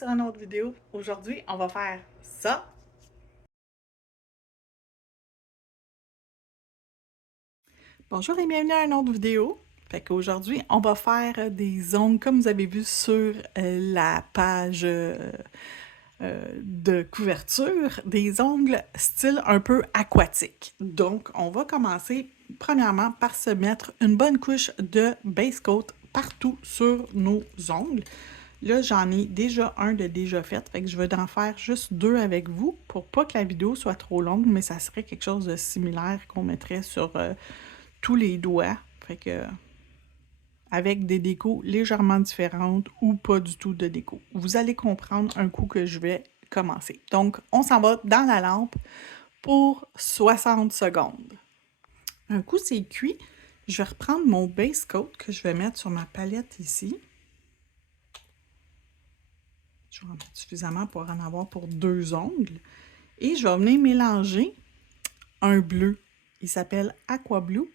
sur une autre vidéo. Aujourd'hui, on va faire ça. Bonjour et bienvenue à une autre vidéo. Fait qu'aujourd'hui, on va faire des ongles comme vous avez vu sur la page de couverture, des ongles style un peu aquatique. Donc, on va commencer premièrement par se mettre une bonne couche de base coat partout sur nos ongles. Là, j'en ai déjà un de déjà fait, fait que je vais en faire juste deux avec vous pour pas que la vidéo soit trop longue, mais ça serait quelque chose de similaire qu'on mettrait sur tous les doigts, fait que avec des décos légèrement différentes ou pas du tout de déco. Vous allez comprendre un coup que je vais commencer. Donc, on s'en va dans la lampe pour 60 secondes. Un coup c'est cuit, je vais reprendre mon base coat que je vais mettre sur ma palette ici. Je vais en mettre suffisamment pour en avoir pour deux ongles. Et je vais venir mélanger un bleu. Il s'appelle Aqua Blue.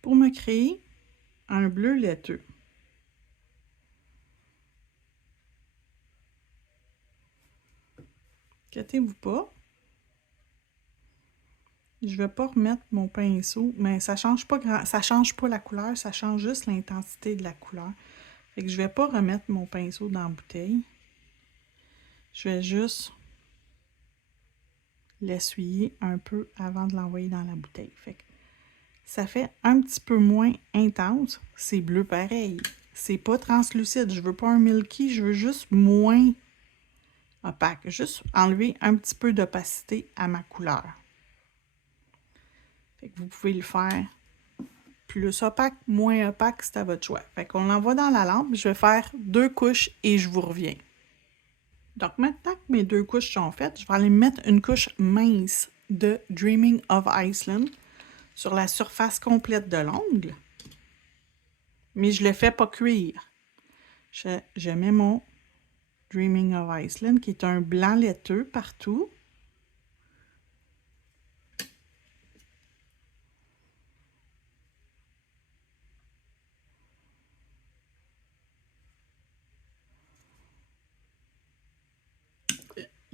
Pour me créer un bleu laiteux. Inquiétez-vous pas. Je ne vais pas remettre mon pinceau, mais ça change pas ça change pas la couleur, ça change juste l'intensité de la couleur. Fait que je vais pas remettre mon pinceau dans la bouteille. Je vais juste l'essuyer un peu avant de l'envoyer dans la bouteille. Fait que ça fait un petit peu moins intense. C'est bleu pareil. C'est pas translucide. Je veux pas un milky, je veux juste moins opaque. Juste enlever un petit peu d'opacité à ma couleur. Fait que vous pouvez le faire plus opaque, moins opaque, c'est à votre choix. Fait qu'on l'envoie dans la lampe. Je vais faire deux couches et je vous reviens. Donc maintenant que mes deux couches sont faites, je vais aller mettre une couche mince de Dreaming of Iceland sur la surface complète de l'ongle. Mais je ne le fais pas cuire. Je mets mon Dreaming of Iceland qui est un blanc laiteux partout.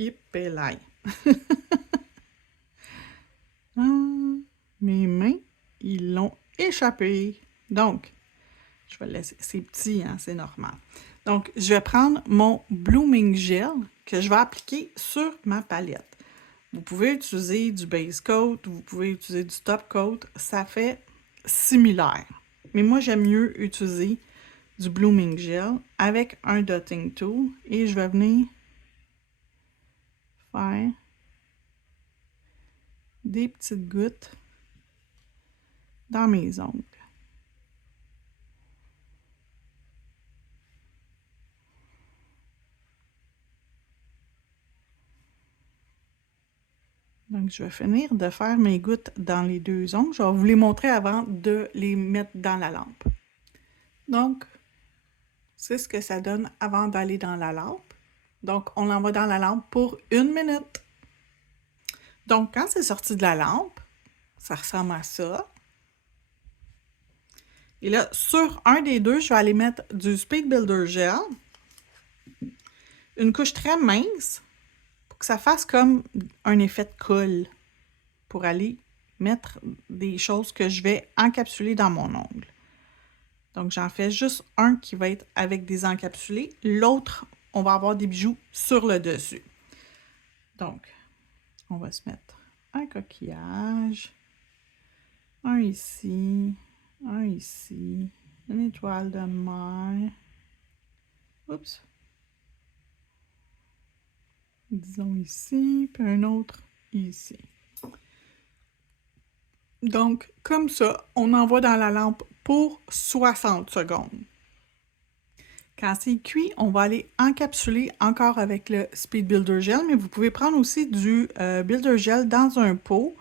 Hippelaï. Mes mains, ils l'ont échappé. Donc, je vais le laisser. C'est petit, hein, c'est normal. Donc, je vais prendre mon Blooming Gel que je vais appliquer sur ma palette. Vous pouvez utiliser du base coat, vous pouvez utiliser du top coat, ça fait similaire. Mais moi, j'aime mieux utiliser du Blooming Gel avec un dotting tool et je vais venir faire des petites gouttes dans mes ongles. Donc, je vais finir de faire mes gouttes dans les deux ongles. Je vais vous les montrer avant de les mettre dans la lampe. Donc, c'est ce que ça donne avant d'aller dans la lampe. Donc, on l'envoie dans la lampe pour 1 minute. Donc, quand c'est sorti de la lampe, ça ressemble à ça. Et là, sur un des deux, je vais aller mettre du Speed Builder Gel. Une couche très mince pour que ça fasse comme un effet de colle pour aller mettre des choses que je vais encapsuler dans mon ongle. Donc, j'en fais juste un qui va être avec des encapsulés. L'autre, on va avoir des bijoux sur le dessus. Donc, on va se mettre un coquillage, un ici, une étoile de mer. Oups. Disons ici, puis un autre ici. Donc, comme ça, on envoie dans la lampe pour 60 secondes. Quand c'est cuit, on va aller encapsuler encore avec le Speed Builder Gel, mais vous pouvez prendre aussi du Builder Gel dans un pot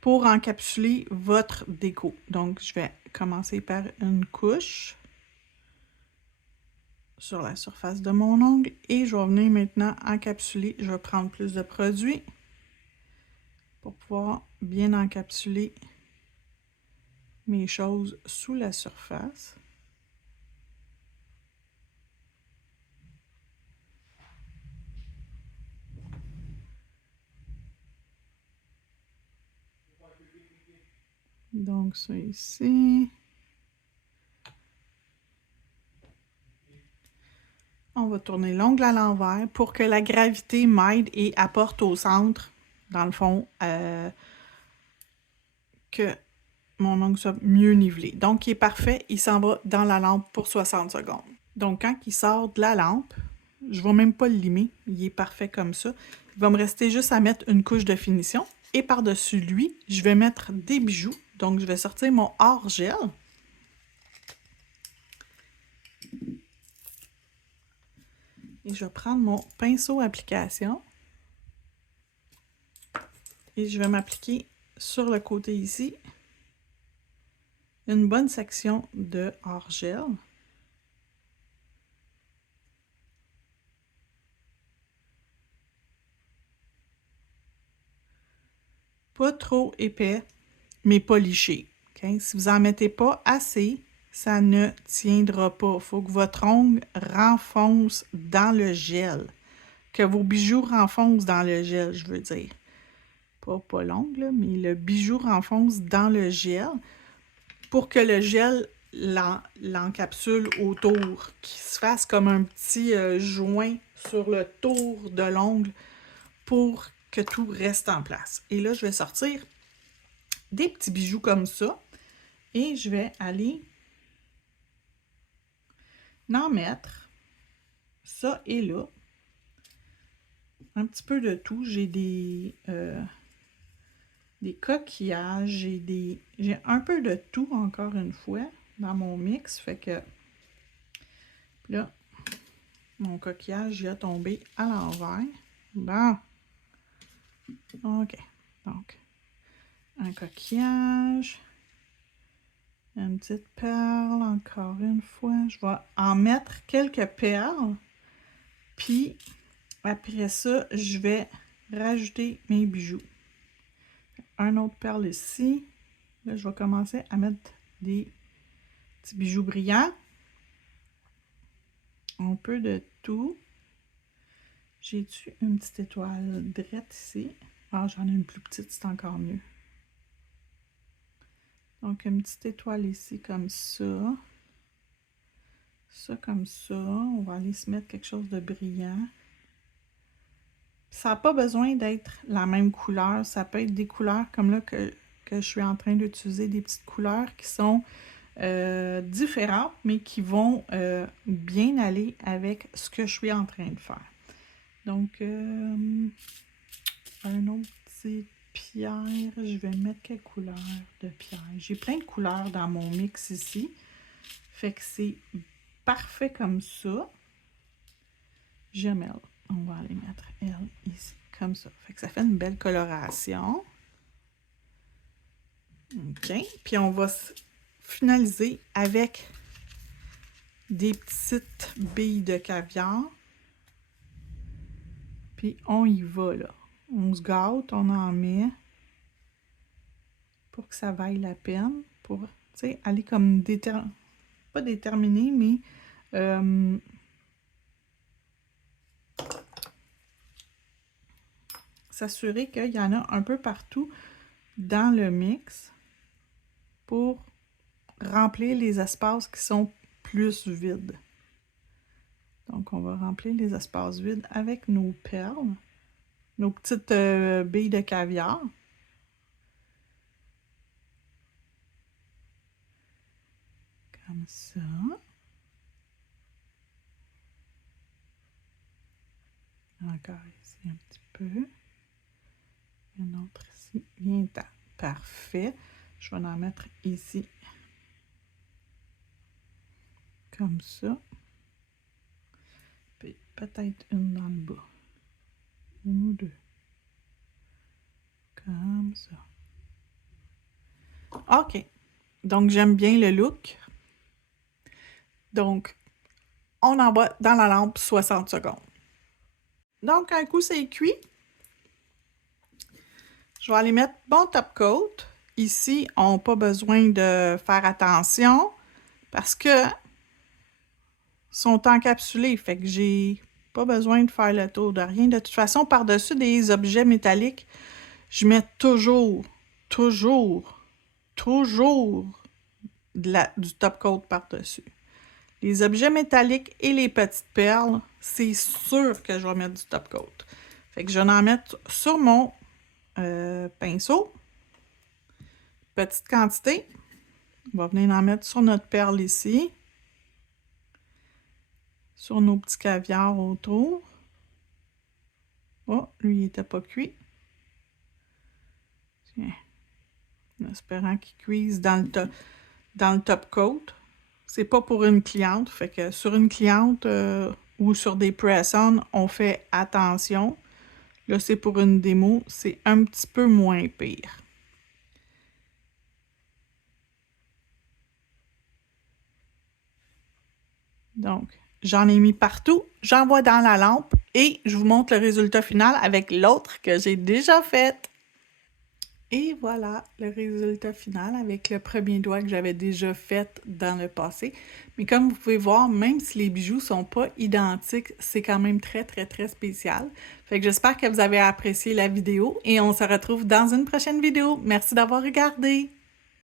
pour encapsuler votre déco. Donc, je vais commencer par une couche sur la surface de mon ongle et je vais venir maintenant encapsuler. Je vais prendre plus de produit pour pouvoir bien encapsuler mes choses sous la surface. Donc, ça ici. On va tourner l'ongle à l'envers pour que la gravité m'aide et apporte au centre, dans le fond, que mon ongle soit mieux nivelé. Donc, il est parfait. Il s'en va dans la lampe pour 60 secondes. Donc, quand il sort de la lampe, je ne vais même pas le limer. Il est parfait comme ça. Il va me rester juste à mettre une couche de finition. Et par-dessus lui, je vais mettre des bijoux. Donc, je vais sortir mon hors-gel. Et je vais prendre mon pinceau application. Et je vais m'appliquer sur le côté ici une bonne section de hors-gel. Pas trop épais, mais pas liché. Okay? Si vous n'en mettez pas assez, ça ne tiendra pas. Il faut que votre ongle renfonce dans le gel. Que vos bijoux renfoncent dans le gel, je veux dire. Pas l'ongle, mais le bijou renfonce dans le gel pour que le gel l'encapsule autour, qu'il se fasse comme un petit joint sur le tour de l'ongle pour que tout reste en place. Et là, je vais sortir des petits bijoux comme ça et je vais aller en mettre ça et là. Un petit peu de tout. J'ai des coquillages, j'ai un peu de tout encore une fois dans mon mix. Fait que là, mon coquillage il a tombé à l'envers. Bon. OK. Donc, un coquillage. Une petite perle, encore une fois. Je vais en mettre quelques perles. Puis, après ça, je vais rajouter mes bijoux. Un autre perle ici. Là, je vais commencer à mettre des petits bijoux brillants. Un peu de tout. J'ai-tu une petite étoile drette ici? Ah, j'en ai une plus petite, c'est encore mieux. Donc, une petite étoile ici comme ça. Ça comme ça. On va aller se mettre quelque chose de brillant. Ça n'a pas besoin d'être la même couleur. Ça peut être des couleurs comme là que je suis en train d'utiliser, des petites couleurs qui sont différentes, mais qui vont bien aller avec ce que je suis en train de faire. Donc, un autre petit pierre. Je vais mettre quelle couleur de pierre? J'ai plein de couleurs dans mon mix ici. Fait que c'est parfait comme ça. J'aime elle. On va aller mettre elle ici, comme ça. Fait que ça fait une belle coloration. OK. Puis on va finaliser avec des petites billes de caviar. Puis on y va, là. On se gâte, on en met pour que ça vaille la peine. Pour, tu sais, aller comme pas déterminer, mais s'assurer qu'il y en a un peu partout dans le mix pour remplir les espaces qui sont plus vides. Donc, on va remplir les espaces vides avec nos perles, nos petites billes de caviar. Comme ça. Encore ici un petit peu. Une autre ici. Bien temps. Parfait. Je vais en mettre ici. Comme ça. Puis peut-être une dans le bas. Une ou deux. Comme ça. OK. Donc, j'aime bien le look. Donc, on envoie dans la lampe 60 secondes. Donc, un coup, c'est cuit. Je vais aller mettre mon top coat. Ici, on n'a pas besoin de faire attention parce que sont encapsulés. Fait que j'ai pas besoin de faire le tour de rien. De toute façon, par-dessus des objets métalliques, je mets toujours toujours du top coat par-dessus. Les objets métalliques et les petites perles, c'est sûr que je vais mettre du top coat. Fait que je vais en mettre sur mon pinceau. Petite quantité. On va venir en mettre sur notre perle ici. Sur nos petits caviars autour. Oh, lui, il n'était pas cuit. Tiens. En espérant qu'il cuise dans le top coat. C'est pas pour une cliente. Fait que sur une cliente ou sur des press-on, on fait attention. Là, c'est pour une démo. C'est un petit peu moins pire. Donc, j'en ai mis partout, j'envoie dans la lampe et je vous montre le résultat final avec l'autre que j'ai déjà fait. Et voilà le résultat final avec le premier doigt que j'avais déjà fait dans le passé. Mais comme vous pouvez voir, même si les bijoux sont pas identiques, c'est quand même très, très, très spécial. Fait que j'espère que vous avez apprécié la vidéo et on se retrouve dans une prochaine vidéo. Merci d'avoir regardé!